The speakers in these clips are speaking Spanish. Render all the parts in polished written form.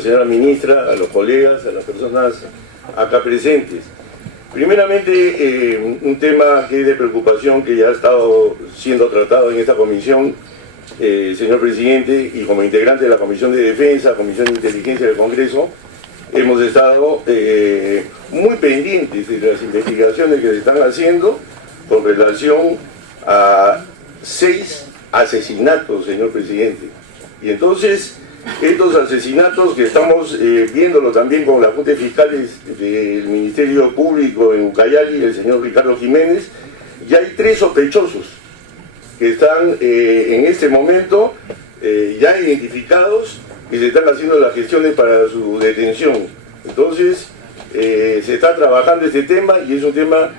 la señora ministra, a los colegas, a las personas acá presentes. Primeramente, un tema que es de preocupación, que ya ha estado siendo tratado en esta comisión, señor presidente, y como integrante de la Comisión de Defensa, Comisión de Inteligencia del Congreso, hemos estado muy pendientes de las investigaciones que se están haciendo con relación a 6 asesinatos, señor presidente. Y entonces, estos asesinatos que estamos viéndolo también con las juntas fiscales del Ministerio Público en Ucayali, el señor Ricardo Jiménez, ya hay 3 sospechosos que están en este momento ya identificados y se están haciendo las gestiones para su detención. Entonces, se está trabajando este tema y es un tema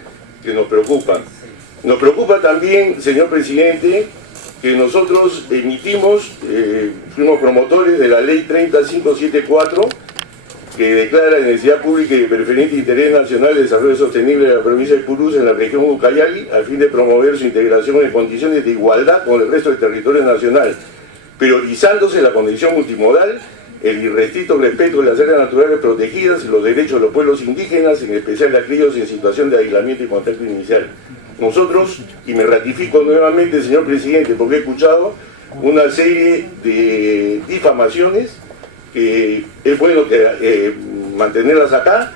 que nos preocupa. Nos preocupa también, señor presidente, que nosotros emitimos, fuimos promotores de la ley 30574, que declara la necesidad pública y de preferente interés nacional de desarrollo sostenible de la provincia de Purús en la región Ucayali, al fin de promover su integración en condiciones de igualdad con el resto del territorio nacional, priorizándose la condición multimodal, el irrestricto respeto de las áreas naturales protegidas y los derechos de los pueblos indígenas, en especial de aquellos en situación de aislamiento y contacto inicial. Nosotros, y me ratifico nuevamente, señor presidente, porque he escuchado una serie de difamaciones que es bueno mantenerlas acá,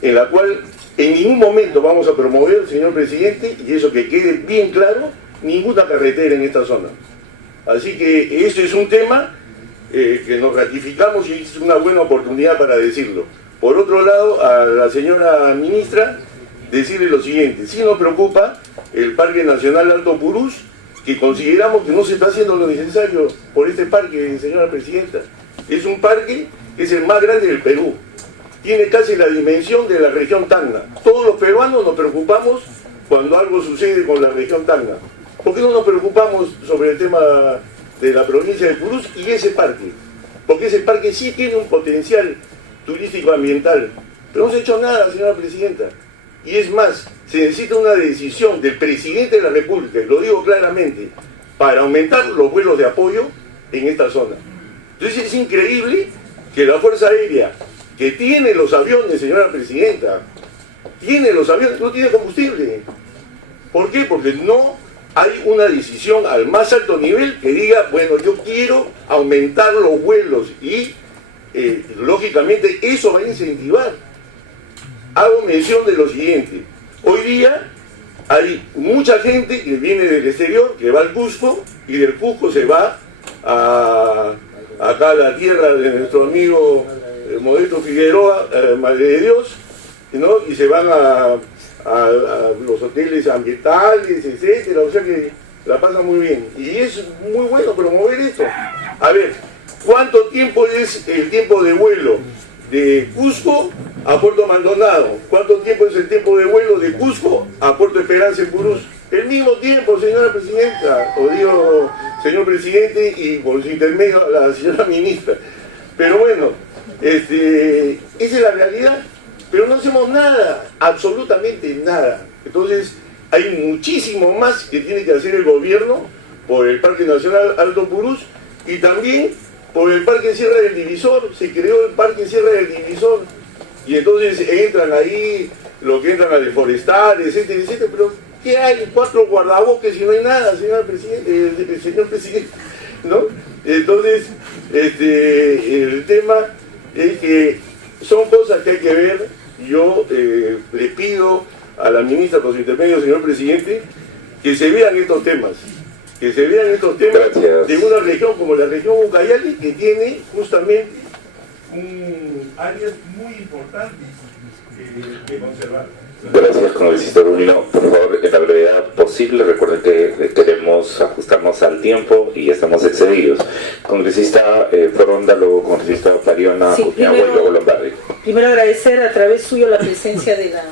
en la cual en ningún momento vamos a promover, señor presidente, y eso que quede bien claro, ninguna carretera en esta zona. Así que eso es un tema que nos ratificamos y es una buena oportunidad para decirlo. Por otro lado, a la señora ministra, decirle lo siguiente: sí nos preocupa el Parque Nacional Alto Purús, que consideramos que no se está haciendo lo necesario por este parque, señora presidenta. Es un parque que es el más grande del Perú, tiene casi la dimensión de la región Tacna. Todos los peruanos nos preocupamos cuando algo sucede con la región Tacna. ¿Por qué no nos preocupamos sobre el tema de la provincia de Purús y ese parque? Porque ese parque sí tiene un potencial turístico ambiental, pero no se ha hecho nada, señora presidenta. Y es más, se necesita una decisión del presidente de la República, y lo digo claramente, para aumentar los vuelos de apoyo en esta zona. Entonces es increíble que la Fuerza Aérea, que tiene los aviones, señora presidenta, tiene los aviones, no tiene combustible. ¿Por qué? Porque no hay una decisión al más alto nivel que diga, bueno, yo quiero aumentar los vuelos y lógicamente eso va a incentivar. Hago mención de lo siguiente: hoy día hay mucha gente que viene del exterior, que va al Cusco, y del Cusco se va acá a la tierra de nuestro amigo Modesto Figueroa, Madre de Dios, ¿no? Y se van a los hoteles ambientales, etcétera, o sea que la pasan muy bien. Y es muy bueno promover esto. A ver, ¿cuánto tiempo es el tiempo de vuelo de Cusco a Puerto Maldonado? ¿Cuánto tiempo es el tiempo de vuelo de Cusco a Puerto Esperanza en Purús? El mismo tiempo, señora presidenta, o digo, señor presidente, y por su intermedio a la señora ministra. Pero bueno, esa es la realidad, pero no hacemos nada, absolutamente nada. Entonces, hay muchísimo más que tiene que hacer el gobierno por el Parque Nacional Alto Purús y también por el Parque Sierra del Divisor. Se creó el Parque Sierra del Divisor y entonces entran ahí lo que entran a deforestar, etcétera, etcétera, pero ¿qué hay? 4 guardabosques y no hay nada, señor presidente, ¿no? Entonces, el tema es que son cosas que hay que ver. Yo le pido a la ministra, por su intermedio, señor presidente, que se vean estos temas, Gracias. de una región como la región Ucayali, que tiene justamente áreas muy importantes que conservar. Gracias, congresista Rubino. Por favor, en la brevedad posible, recuerden que queremos ajustarnos al tiempo y estamos excedidos. Congresista Foronda, luego congresista Pariona, sí, y luego Lombardi. Primero agradecer a través suyo la presencia de la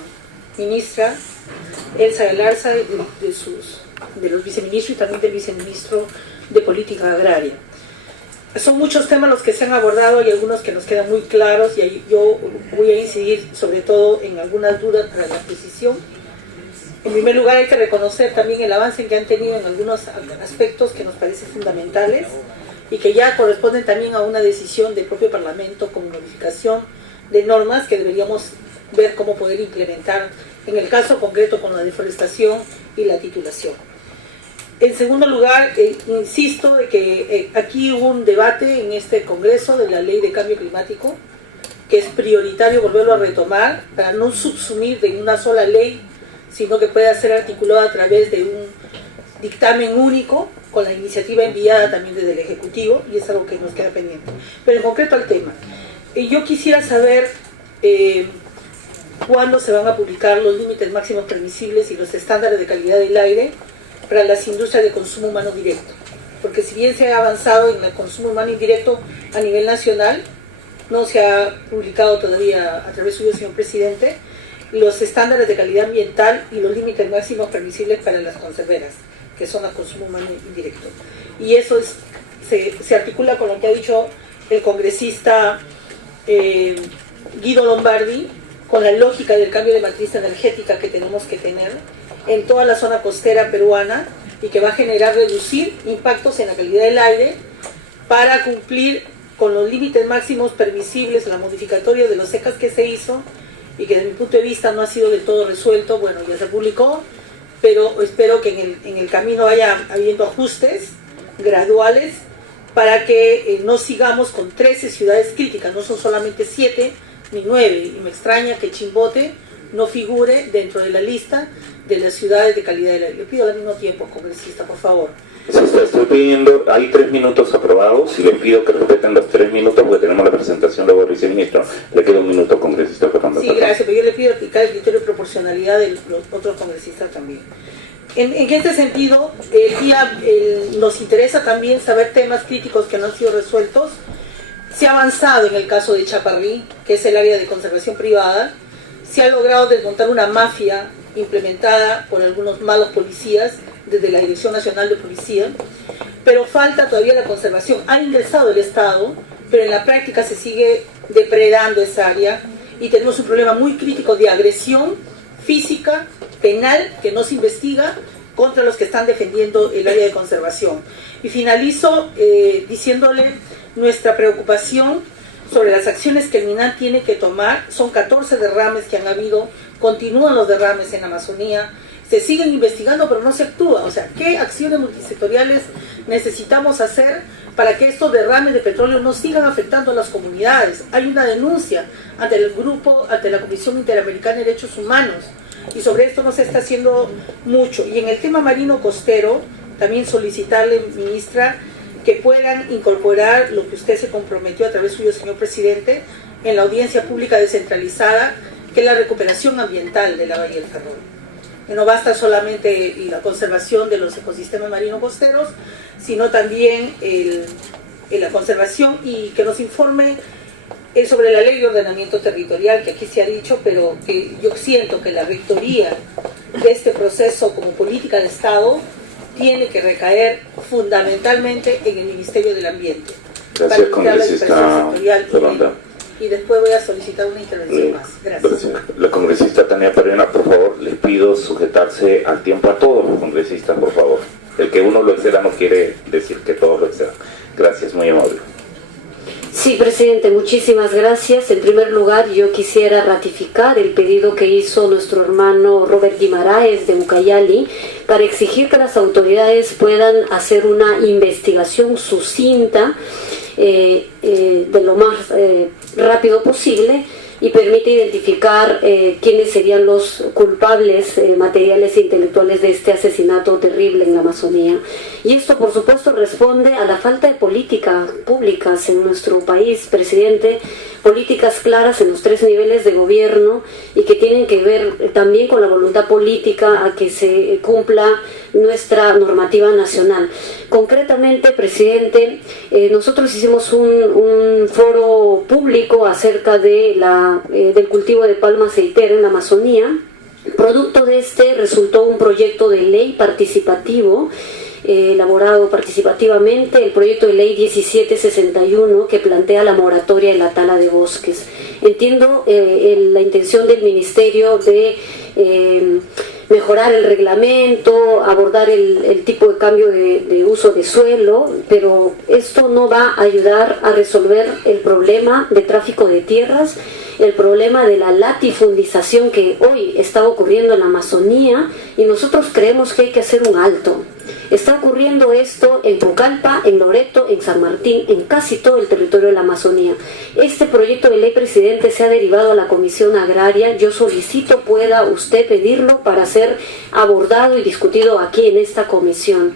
ministra Elsa Galarza, de los viceministros y también del viceministro de Política Agraria. Son muchos temas los que se han abordado y algunos que nos quedan muy claros, y ahí yo voy a incidir sobre todo en algunas dudas para la precisión. En primer lugar, hay que reconocer también el avance que han tenido en algunos aspectos que nos parecen fundamentales, y que ya corresponden también a una decisión del propio Parlamento con modificación de normas que deberíamos ver cómo poder implementar en el caso concreto con la deforestación y la titulación. En segundo lugar, insisto de que aquí hubo un debate en este Congreso de la Ley de Cambio Climático, que es prioritario volverlo a retomar para no subsumir de una sola ley, sino que pueda ser articulado a través de un dictamen único, con la iniciativa enviada también desde el Ejecutivo, y es algo que nos queda pendiente. Pero en concreto al tema, yo quisiera saber cuándo se van a publicar los límites máximos permisibles y los estándares de calidad del aire para las industrias de consumo humano directo. Porque si bien se ha avanzado en el consumo humano indirecto a nivel nacional, no se ha publicado todavía a través suyo, señor presidente, los estándares de calidad ambiental y los límites máximos permisibles para las conserveras, que son el consumo humano indirecto. Y eso se articula con lo que ha dicho el congresista Guido Lombardi, con la lógica del cambio de matriz energética que tenemos que tener en toda la zona costera peruana y que va a generar reducir impactos en la calidad del aire para cumplir con los límites máximos permisibles, la modificatoria de los secas que se hizo y que desde mi punto de vista no ha sido del todo resuelto. Bueno, ya se publicó, pero espero que en el camino vaya habiendo ajustes graduales para que no sigamos con 13 ciudades críticas, no son solamente 7 ni 9, y me extraña que Chimbote no figure dentro de la lista de las ciudades de calidad del aire. Le pido al mismo tiempo, congresista, por favor. Sí, estoy pidiendo, hay 3 minutos aprobados y le pido que respeten los 3 minutos porque tenemos la presentación luego del viceministro. Le queda 1 minuto, congresista Fernando. Sí, gracias, pero yo le pido aplicar el criterio de proporcionalidad de los otros congresistas también. En este sentido, nos interesa también saber temas críticos que no han sido resueltos. Se ha avanzado en el caso de Chaparrí, que es el área de conservación privada. Se ha logrado desmontar una mafia implementada por algunos malos policías desde la Dirección Nacional de Policía, pero falta todavía la conservación. Ha ingresado el Estado, pero en la práctica se sigue depredando esa área y tenemos un problema muy crítico de agresión física, penal, que no se investiga contra los que están defendiendo el área de conservación. Y finalizo diciéndole nuestra preocupación sobre las acciones que el MINAN tiene que tomar. Son 14 derrames que han habido, continúan los derrames en la Amazonía, se siguen investigando pero no se actúa. O sea, ¿qué acciones multisectoriales necesitamos hacer para que estos derrames de petróleo no sigan afectando a las comunidades? Hay una denuncia ante el grupo, ante la Comisión Interamericana de Derechos Humanos, y sobre esto no se está haciendo mucho. Y en el tema marino costero, también solicitarle, ministra, que puedan incorporar lo que usted se comprometió a través suyo, señor presidente, en la audiencia pública descentralizada, que es la recuperación ambiental de la Bahía del Ferrol. Que no basta solamente la conservación de los ecosistemas marinos costeros, sino también la conservación, y que nos informe sobre la ley de ordenamiento territorial, que aquí se ha dicho, pero que yo siento que la rectoría de este proceso como política de Estado tiene que recaer fundamentalmente en el Ministerio del Ambiente. Gracias, congresista Yolanda. Y después voy a solicitar una intervención más. Gracias. La congresista Tania Perena, por favor, les pido sujetarse al tiempo a todos los congresistas, por favor. El que uno lo exceda no quiere decir que todos lo excedan. Gracias, muy amable. Sí, presidente, muchísimas gracias. En primer lugar, yo quisiera ratificar el pedido que hizo nuestro hermano Robert Guimaraes de Ucayali para exigir que las autoridades puedan hacer una investigación sucinta de lo más rápido posible y permite identificar quiénes serían los culpables materiales e intelectuales de este asesinato terrible en la Amazonía. Y esto, por supuesto, responde a la falta de políticas públicas en nuestro país, presidente, políticas claras en los 3 niveles de gobierno y que tienen que ver también con la voluntad política a que se cumpla nuestra normativa nacional. Concretamente, presidente, nosotros hicimos un foro público acerca de del cultivo de palma aceitera en la Amazonía. Producto de este resultó un proyecto de ley participativo, elaborado participativamente, el proyecto de ley 1761, que plantea la moratoria de la tala de bosques. Entiendo la intención del Ministerio de mejorar el reglamento, abordar el tipo de cambio de uso de suelo, pero esto no va a ayudar a resolver el problema de tráfico de tierras, el problema de la latifundización que hoy está ocurriendo en la Amazonía, y nosotros creemos que hay que hacer un alto. Está ocurriendo esto en Pucallpa, en Loreto, en San Martín, en casi todo el territorio de la Amazonía. Este proyecto de ley, presidente, se ha derivado a la Comisión Agraria. Yo solicito pueda usted pedirlo para ser abordado y discutido aquí en esta comisión.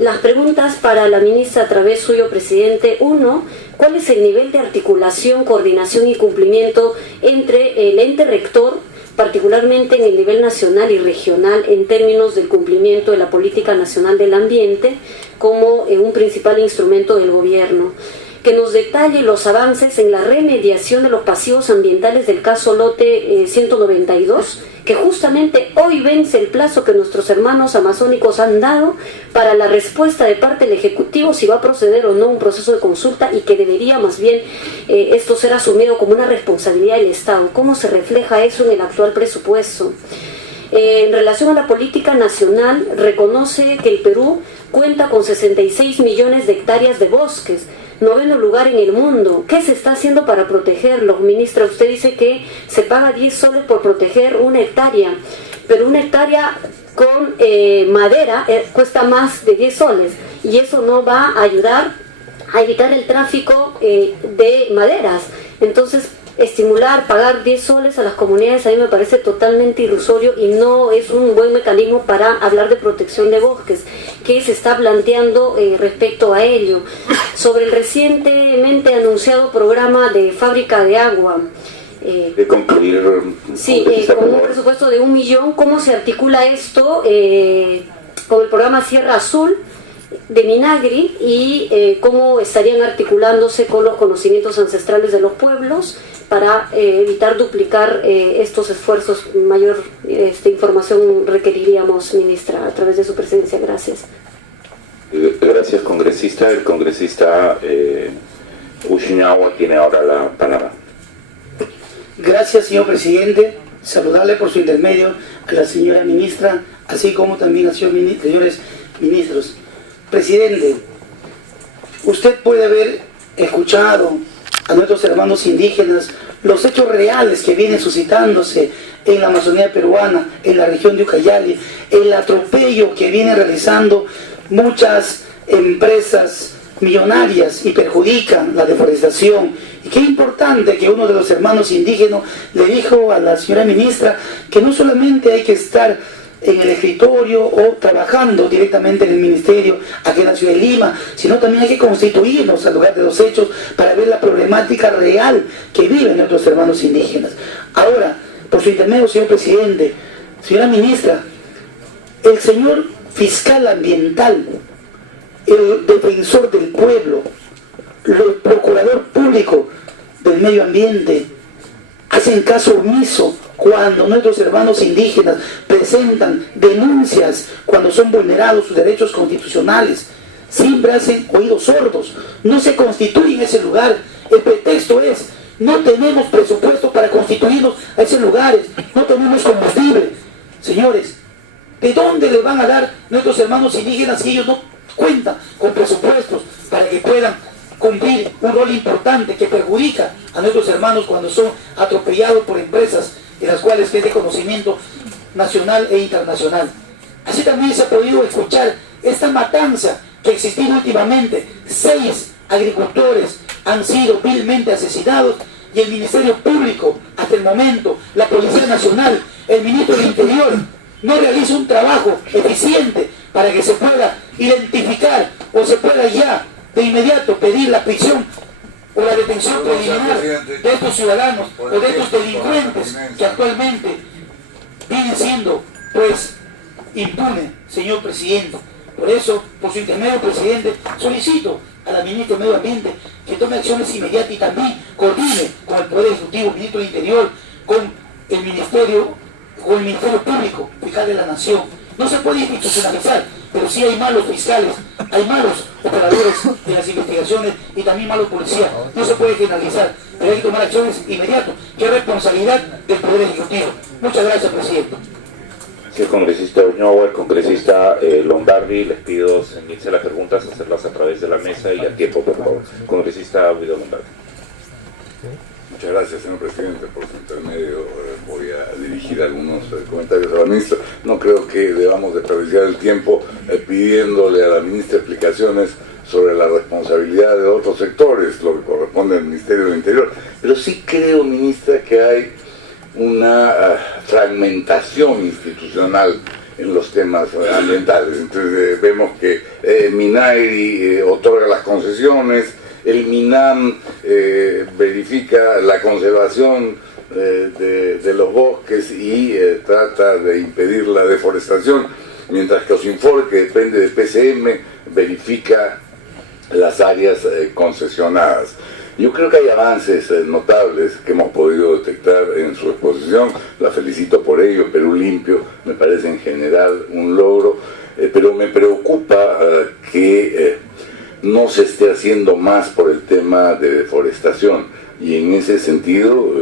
Las preguntas para la ministra a través suyo, presidente. 1. ¿Cuál es el nivel de articulación, coordinación y cumplimiento entre el ente rector, particularmente en el nivel nacional y regional, en términos del cumplimiento de la Política Nacional del Ambiente como un principal instrumento del gobierno? Que nos detalle los avances en la remediación de los pasivos ambientales del caso lote 192, que justamente hoy vence el plazo que nuestros hermanos amazónicos han dado para la respuesta de parte del Ejecutivo si va a proceder o no un proceso de consulta, y que debería más bien esto ser asumido como una responsabilidad del Estado. ¿Cómo se refleja eso en el actual presupuesto? En relación a la política nacional, reconoce que el Perú cuenta con 66 millones de hectáreas de bosques, 9º lugar en el mundo. ¿Qué se está haciendo para protegerlo? Ministra, usted dice que se paga 10 soles por proteger 1 hectárea, pero 1 hectárea con madera cuesta más de 10 soles, y eso no va a ayudar a evitar el tráfico de maderas. Entonces, estimular, pagar 10 soles a las comunidades a mí me parece totalmente irrisorio y no es un buen mecanismo para hablar de protección de bosques. ¿Qué se está planteando respecto a ello? Sobre el recientemente anunciado programa de fábrica de agua, de concluir, sí, con un presupuesto de 1 millón, ¿cómo se articula esto con el programa Sierra Azul de Minagri, y cómo estarían articulándose con los conocimientos ancestrales de los pueblos para evitar duplicar estos esfuerzos? Mayor información requeriríamos, ministra, a través de su presencia. Gracias. Gracias, congresista. El congresista Ushinawa tiene ahora la palabra. Gracias, señor presidente. Saludarle por su intermedio a la señora ministra, así como también a los señores ministros. Presidente, usted puede haber escuchado a nuestros hermanos indígenas los hechos reales que vienen suscitándose en la Amazonía peruana, en la región de Ucayali, el atropello que vienen realizando muchas empresas millonarias y perjudican la deforestación. Y qué importante que uno de los hermanos indígenas le dijo a la señora ministra que no solamente hay que estar en el escritorio o trabajando directamente en el ministerio aquí en la ciudad de Lima, sino también hay que constituirnos al lugar de los hechos para ver la problemática real que viven nuestros hermanos indígenas. Ahora, por su intermedio, señor presidente, señora ministra, el señor fiscal ambiental, el defensor del pueblo, el procurador público del medio ambiente, hacen caso omiso cuando nuestros hermanos indígenas presentan denuncias, cuando son vulnerados sus derechos constitucionales. Siempre hacen oídos sordos, no se constituyen en ese lugar. El pretexto es: no tenemos presupuesto para constituirnos a esos lugares, no tenemos combustible. Señores, ¿de dónde le van a dar nuestros hermanos indígenas si ellos no cuentan con presupuestos para que puedan cumplir un rol importante que perjudica a nuestros hermanos cuando son atropellados por empresas de las cuales es de conocimiento nacional e internacional? Así también se ha podido escuchar esta matanza que ha existido últimamente. 6 agricultores han sido vilmente asesinados, y el Ministerio Público, hasta el momento, la Policía Nacional, el Ministro del Interior, no realiza un trabajo eficiente para que se pueda identificar o se pueda ya de inmediato pedir la prisión o la detención preliminar de estos ciudadanos o de estos delincuentes que actualmente vienen siendo, pues, impunes, señor presidente. Por eso, por su intermedio, presidente, solicito a la ministra de Medio Ambiente que tome acciones inmediatas y también coordine con el Poder Ejecutivo, el Ministro del Interior, con el Ministerio Público, fiscal de la Nación. No se puede institucionalizar, pero sí hay malos fiscales, hay malos operadores de las investigaciones y también malos policías. No se puede generalizar, pero hay que tomar acciones inmediatas, que es responsabilidad del Poder Ejecutivo. Muchas gracias, presidente. El congresista Uñoa, el congresista Lombardi, les pido ceñirse las preguntas, hacerlas a través de la mesa y a tiempo, por favor. Congresista Guido Lombardi. Muchas gracias, señor presidente, por su intermedio. Voy a dirigir algunos comentarios a la ministra. No creo que debamos desperdiciar el tiempo pidiéndole a la ministra explicaciones sobre la responsabilidad de otros sectores, lo que corresponde al Ministerio del Interior. Pero sí creo, ministra, que hay una fragmentación institucional en los temas ambientales. Entonces vemos que Minairi otorga las concesiones, el MINAM verifica la conservación de los bosques y trata de impedir la deforestación, mientras que Osinfor, que depende de PCM, verifica las áreas concesionadas. Yo creo que hay avances notables que hemos podido detectar en su exposición, la felicito por ello. Perú Limpio me parece en general un logro, pero me preocupa que no se esté haciendo más por el tema de deforestación, y en ese sentido,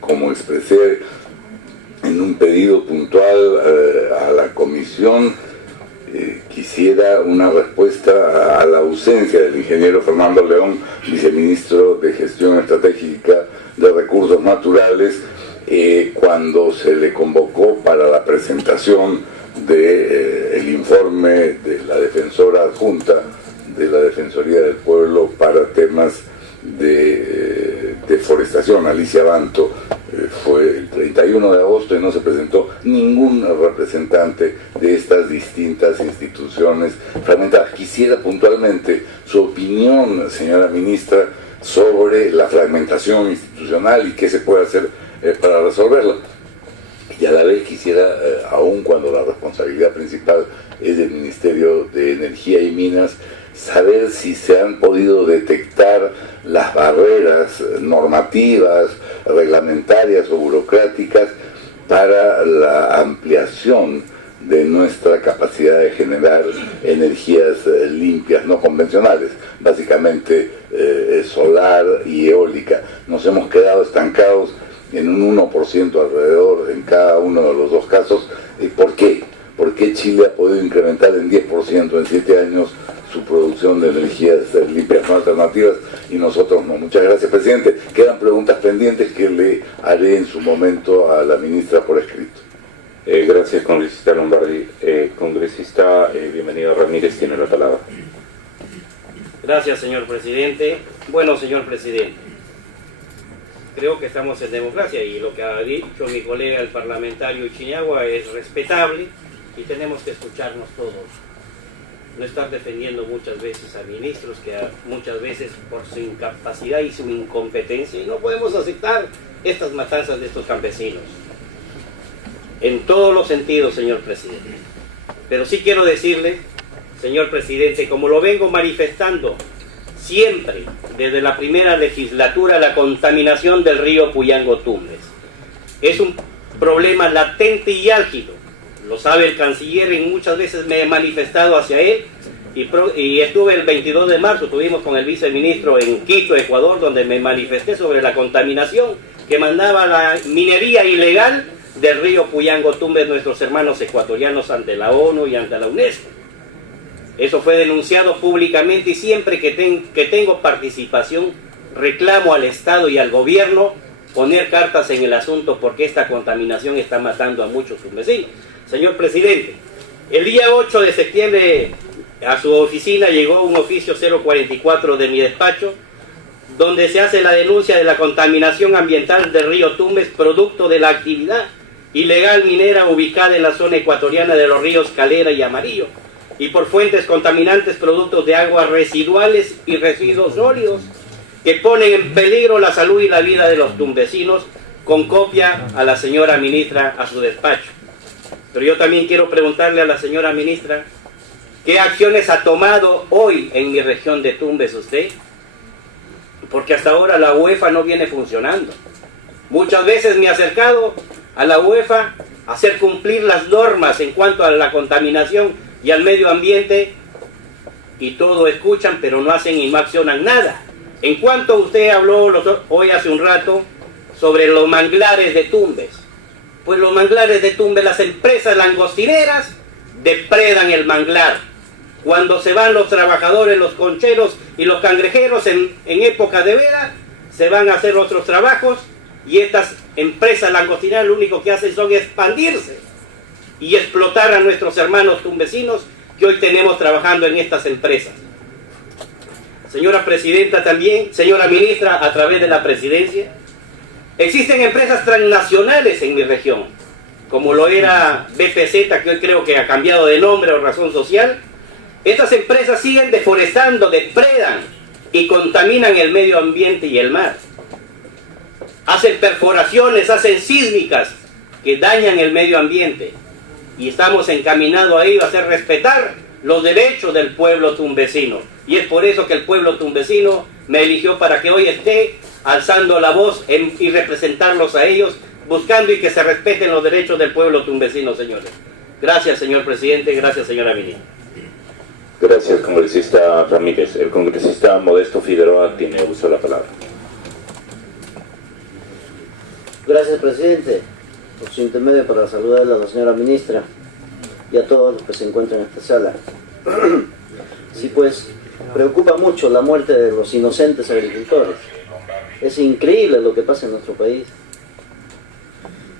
como expresé en un pedido puntual a la comisión, quisiera una respuesta a la ausencia del ingeniero Fernando León, viceministro de Gestión Estratégica de Recursos Naturales, cuando se le convocó para la presentación del informe de la defensora adjunta de la Defensoría del Pueblo para temas de deforestación, Alicia Banto. Fue el 31 de agosto y no se presentó ningún representante de estas distintas instituciones fragmentadas. Quisiera puntualmente su opinión, señora ministra, sobre la fragmentación institucional y qué se puede hacer para resolverla. Y a la vez quisiera, aun cuando la responsabilidad principal es del Ministerio de Energía y Minas, saber si se han podido detectar las barreras normativas, reglamentarias o burocráticas para la ampliación de nuestra capacidad de generar energías limpias, no convencionales, básicamente solar y eólica. Nos hemos quedado estancados en un 1% alrededor en cada uno de los dos casos. ¿Por qué? ¿Por qué Chile ha podido incrementar en 10% en 7 años su producción de energías limpias no alternativas y nosotros no? Muchas gracias, presidente. Quedan preguntas pendientes que le haré en su momento a la ministra por escrito. Gracias, congresista Lombardi. Congresista bienvenido Ramírez, tiene la palabra. Gracias, señor presidente. Bueno, señor presidente, creo que estamos en democracia y lo que ha dicho mi colega el parlamentario Chiñagua es respetable y tenemos que escucharnos todos. No estar defendiendo muchas veces a ministros que muchas veces por su incapacidad y su incompetencia, y no podemos aceptar estas matanzas de estos campesinos en todos los sentidos, señor presidente. Pero sí quiero decirle, señor presidente, como lo vengo manifestando siempre desde la primera legislatura, la contaminación del río Puyango-Tumbes es un problema latente y álgido. Lo sabe el canciller y muchas veces me he manifestado hacia él y estuve el 22 de marzo, estuvimos con el viceministro en Quito, Ecuador, donde me manifesté sobre la contaminación que mandaba la minería ilegal del río Puyango-Tumbes nuestros hermanos ecuatorianos ante la ONU y ante la UNESCO. Eso fue denunciado públicamente y siempre que tengo participación reclamo al Estado y al gobierno poner cartas en el asunto porque esta contaminación está matando a muchos vecinos. Señor presidente, el día 8 de septiembre a su oficina llegó un oficio 044 de mi despacho donde se hace la denuncia de la contaminación ambiental del río Tumbes producto de la actividad ilegal minera ubicada en la zona ecuatoriana de los ríos Calera y Amarillo y por fuentes contaminantes productos de aguas residuales y residuos sólidos que ponen en peligro la salud y la vida de los tumbesinos, con copia a la señora ministra a su despacho. Pero yo también quiero preguntarle a la señora ministra, ¿qué acciones ha tomado hoy en mi región de Tumbes usted? Porque hasta ahora la UEFA no viene funcionando. Muchas veces me he acercado a la UEFA a hacer cumplir las normas en cuanto a la contaminación y al medio ambiente, y todo escuchan, pero no hacen y no accionan nada. En cuanto usted habló hoy hace un rato sobre los manglares de Tumbes, pues los manglares de Tumbes, las empresas langostineras, depredan el manglar. Cuando se van los trabajadores, los concheros y los cangrejeros en época de veda, se van a hacer otros trabajos y estas empresas langostineras lo único que hacen son expandirse y explotar a nuestros hermanos tumbesinos que hoy tenemos trabajando en estas empresas. Señora Presidenta también, señora Ministra, a través de la Presidencia, existen empresas transnacionales en mi región, como lo era BPZ, que hoy creo que ha cambiado de nombre o razón social. Estas empresas siguen deforestando, depredan y contaminan el medio ambiente y el mar. Hacen perforaciones, hacen sísmicas que dañan el medio ambiente. Y estamos encaminados a ello, a hacer respetar los derechos del pueblo tumbesino. Y es por eso que el pueblo tumbesino me eligió para que hoy esté alzando la voz y representarlos a ellos, buscando y que se respeten los derechos del pueblo tumbesino, señores. Gracias, señor presidente. Gracias, señora ministra. Gracias, congresista Ramírez. El congresista Modesto Figueroa tiene uso de la palabra. Gracias, presidente. Por su intermedio para saludarle a la señora ministra y a todos los que se encuentran en esta sala. Sí, pues, preocupa mucho la muerte de los inocentes agricultores. Es increíble lo que pasa en nuestro país.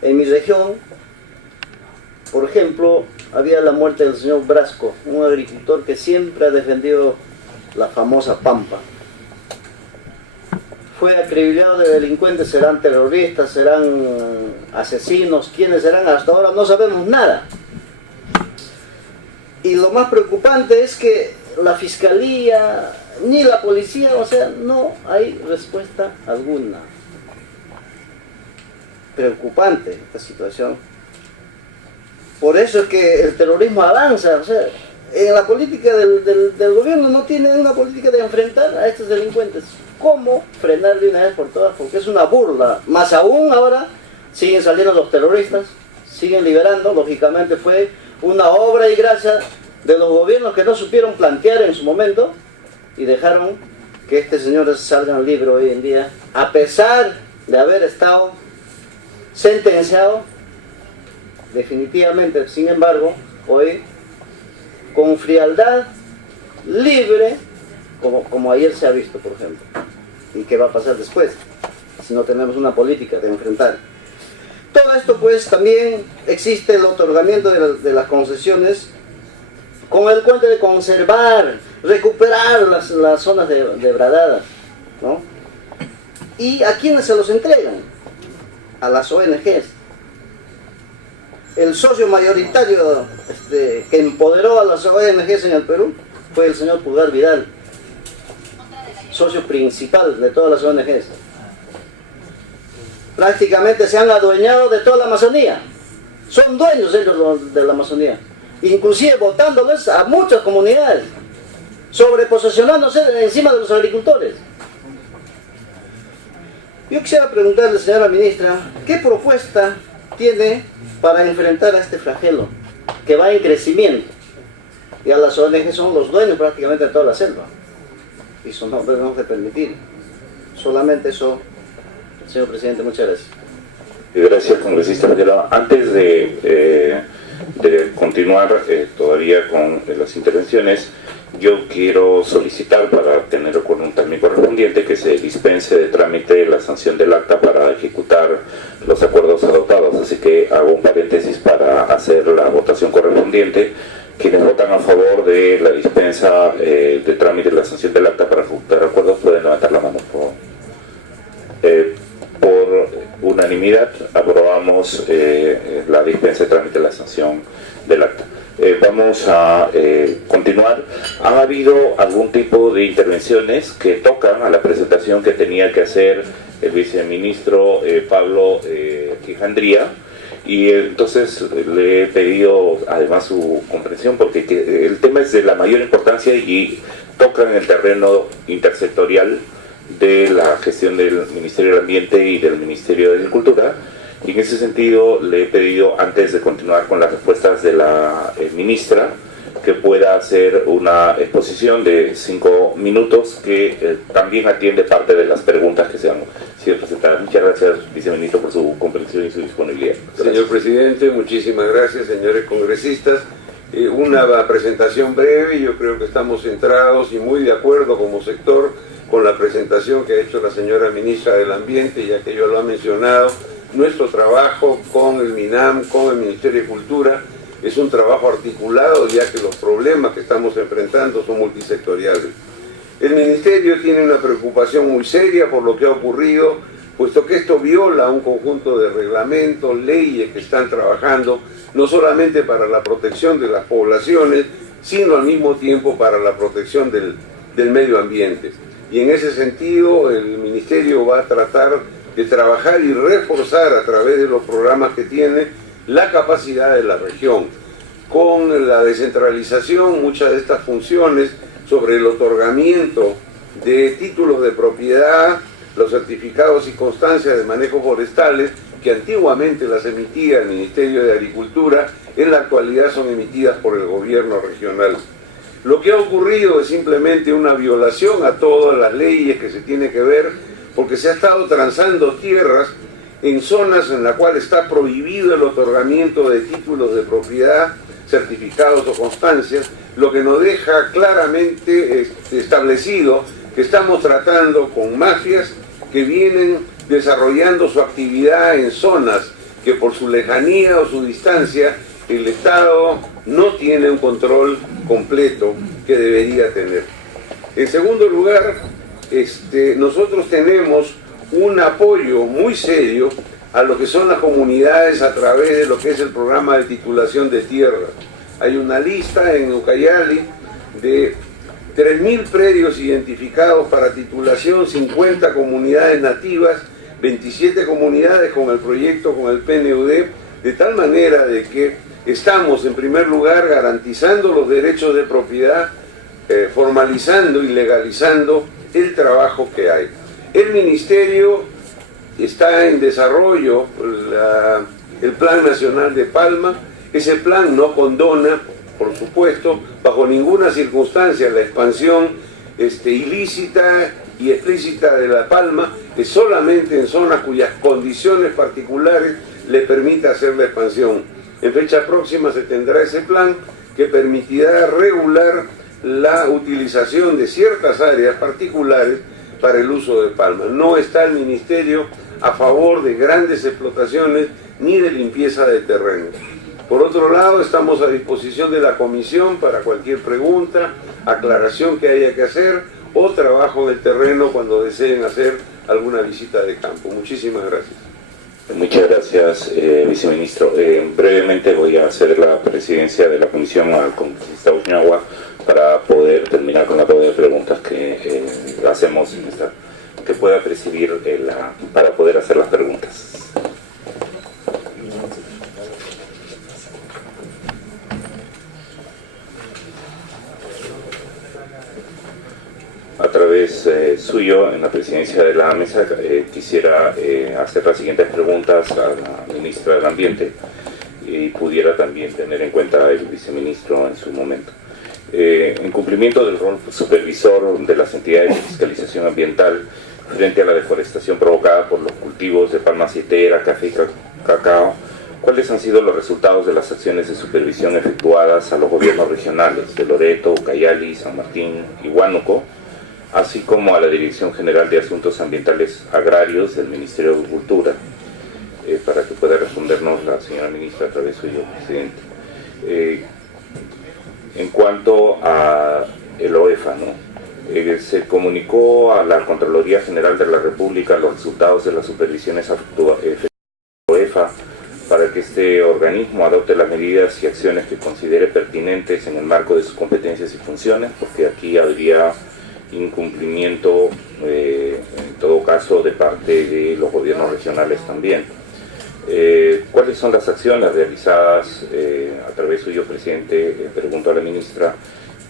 En mi región, por ejemplo, había la muerte del señor Brasco, un agricultor que siempre ha defendido la famosa pampa. Fue acribillado de delincuentes, serán terroristas, serán asesinos, quiénes serán, hasta ahora no sabemos nada. Y lo más preocupante es que la fiscalía, ni la policía, o sea, no hay respuesta alguna. Preocupante esta situación. Por eso es que el terrorismo avanza, o sea, en la política del gobierno no tiene una política de enfrentar a estos delincuentes. ¿Cómo frenar de una vez por todas? Porque es una burla. Más aún ahora siguen saliendo los terroristas, siguen liberando. Lógicamente fue una obra y gracia de los gobiernos que no supieron plantear en su momento y dejaron que estos señores salgan libres hoy en día, a pesar de haber estado sentenciado definitivamente. Sin embargo, hoy con frialdad, libre, como ayer se ha visto, por ejemplo. ¿Y qué va a pasar después si no tenemos una política de enfrentar? Todo esto, pues, también existe el otorgamiento de las concesiones con el cuento de conservar, recuperar las zonas degradadas, ¿no? ¿Y a quiénes se los entregan? A las ONGs. El socio mayoritario que empoderó a las ONGs en el Perú fue el señor Pulgar Vidal, socio principal de todas las ONGs. Prácticamente se han adueñado de toda la Amazonía. Son dueños ellos de la Amazonía. Inclusive votándoles a muchas comunidades, sobreposesionándose encima de los agricultores. Yo quisiera preguntarle, señora ministra, ¿qué propuesta tiene para enfrentar a este flagelo que va en crecimiento? Y a las ONG son los dueños prácticamente de toda la selva. Y eso no debemos de permitir. Solamente eso, señor presidente, muchas gracias. Gracias, congresista Figueroa. Antes de continuar todavía con las intervenciones, yo quiero solicitar, para tener el quórum también correspondiente, que se dispense de trámite la sanción del acta para ejecutar los acuerdos adoptados. Así que hago un paréntesis para hacer la votación correspondiente. Quienes votan a favor de la dispensa de trámite de la sanción del acta para ejecutar acuerdos pueden levantar la mano, por favor. Por unanimidad aprobamos la dispensa de trámite de la sanción del acta. Vamos a continuar. Ha habido algún tipo de intervenciones que tocan a la presentación que tenía que hacer el viceministro Pablo Quijandría, y entonces le he pedido además su comprensión porque el tema es de la mayor importancia y toca en el terreno intersectorial de la gestión del Ministerio del Ambiente y del Ministerio de Agricultura. Y en ese sentido le he pedido, antes de continuar con las respuestas de la ministra, que pueda hacer una exposición de 5 minutos que también atiende parte de las preguntas que se han sido presentadas. Muchas gracias, viceministro, por su comprensión y su disponibilidad. Gracias. Señor presidente, muchísimas gracias, señores congresistas. Una presentación breve, yo creo que estamos centrados y muy de acuerdo como sector con la presentación que ha hecho la señora ministra del Ambiente, ya que ella lo ha mencionado. Nuestro trabajo con el MINAM, con el Ministerio de Cultura, es un trabajo articulado, ya que los problemas que estamos enfrentando son multisectoriales. El Ministerio tiene una preocupación muy seria por lo que ha ocurrido, puesto que esto viola un conjunto de reglamentos, leyes que están trabajando, no solamente para la protección de las poblaciones, sino al mismo tiempo para la protección del medio ambiente. Y en ese sentido, el Ministerio va a tratar de trabajar y reforzar a través de los programas que tiene la capacidad de la región. Con la descentralización, muchas de estas funciones sobre el otorgamiento de títulos de propiedad, los certificados y constancias de manejo forestales, que antiguamente las emitía el Ministerio de Agricultura, en la actualidad son emitidas por el gobierno regional. Lo que ha ocurrido es simplemente una violación a todas las leyes que se tiene que ver, porque se ha estado transando tierras en zonas en las cuales está prohibido el otorgamiento de títulos de propiedad, certificados o constancias, lo que nos deja claramente establecido que estamos tratando con mafias que vienen desarrollando su actividad en zonas que por su lejanía o su distancia el Estado no tiene un control completo que debería tener. En segundo lugar, nosotros tenemos un apoyo muy serio a lo que son las comunidades a través de lo que es el programa de titulación de tierras. Hay una lista en Ucayali de 3.000 predios identificados para titulación, 50 comunidades nativas, 27 comunidades con el proyecto, con el PNUD, de tal manera de que estamos en primer lugar garantizando los derechos de propiedad, formalizando y legalizando el trabajo que hay. El Ministerio está en desarrollo el Plan Nacional de Palma. Ese plan no condona, por supuesto, bajo ninguna circunstancia la expansión ilícita y explícita de la palma, que solamente en zonas cuyas condiciones particulares le permita hacer la expansión. En fecha próxima se tendrá ese plan que permitirá regular la utilización de ciertas áreas particulares para el uso de palma. No está el Ministerio a favor de grandes explotaciones ni de limpieza de terrenos. Por otro lado, estamos a disposición de la Comisión para cualquier pregunta, aclaración que haya que hacer o trabajo del terreno cuando deseen hacer alguna visita de campo. Muchísimas gracias. Muchas gracias, viceministro. Brevemente voy a ceder la presidencia de la Comisión al congresista Uñagua para poder terminar con la ronda de preguntas que hacemos que pueda presidir para poder hacer las preguntas. A través suyo, en la presidencia de la mesa, quisiera hacer las siguientes preguntas a la ministra del Ambiente y pudiera también tener en cuenta el viceministro en su momento. En cumplimiento del rol supervisor de las entidades de fiscalización ambiental frente a la deforestación provocada por los cultivos de palma aceitera, café y cacao, ¿cuáles han sido los resultados de las acciones de supervisión efectuadas a los gobiernos regionales de Loreto, Ucayali, San Martín y Huánuco, así como a la Dirección General de Asuntos Ambientales Agrarios del Ministerio de Agricultura? Para que pueda respondernos la señora ministra a través suyo, presidente. En cuanto a el OEFA, se comunicó a la Contraloría General de la República los resultados de las supervisiones efectuadas por OEFA para que este organismo adopte las medidas y acciones que considere pertinentes en el marco de sus competencias y funciones, porque aquí habría incumplimiento, en todo caso, de parte de los gobiernos regionales también. ¿Cuáles son las acciones realizadas a través suyo, presidente? Pregunto a la ministra,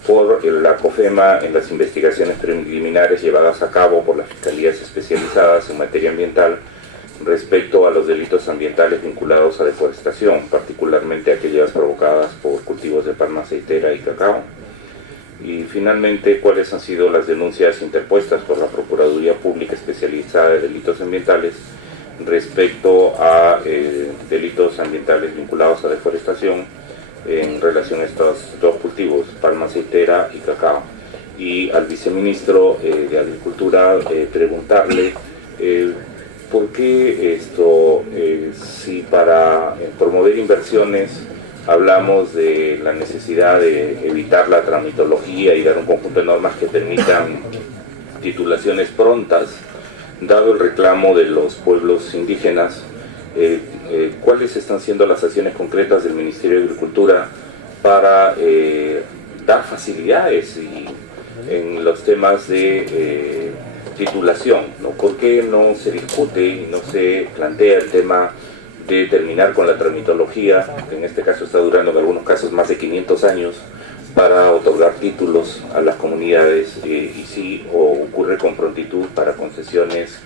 por la COFEMA en las investigaciones preliminares llevadas a cabo por las fiscalías especializadas en materia ambiental respecto a los delitos ambientales vinculados a deforestación, particularmente aquellas provocadas por cultivos de palma aceitera y cacao. Y finalmente, cuáles han sido las denuncias interpuestas por la Procuraduría Pública Especializada de Delitos Ambientales respecto a delitos ambientales vinculados a deforestación en relación a estos dos cultivos, palma aceitera y cacao. Y al viceministro de Agricultura preguntarle por qué si para promover inversiones hablamos de la necesidad de evitar la tramitología y dar un conjunto de normas que permitan titulaciones prontas, dado el reclamo de los pueblos indígenas, ¿cuáles están siendo las acciones concretas del Ministerio de Agricultura para dar facilidades en los temas de titulación, ¿no? ¿Por qué no se discute y no se plantea el tema de terminar con la tramitología, que en este caso está durando en algunos casos más de 500 años, para otorgar títulos a las comunidades y si ocurre con prontitud para concesiones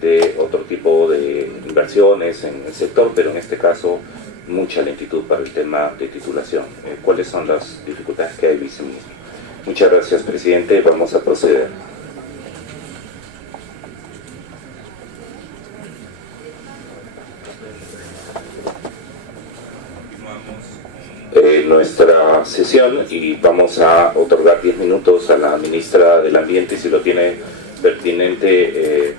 de otro tipo de inversiones en el sector, pero en este caso mucha lentitud para el tema de titulación? ¿Cuáles son las dificultades que hay, viceministro? Muchas gracias, presidente. Vamos a proceder. Nuestra sesión y vamos a otorgar 10 minutos a la ministra del Ambiente, si lo tiene pertinente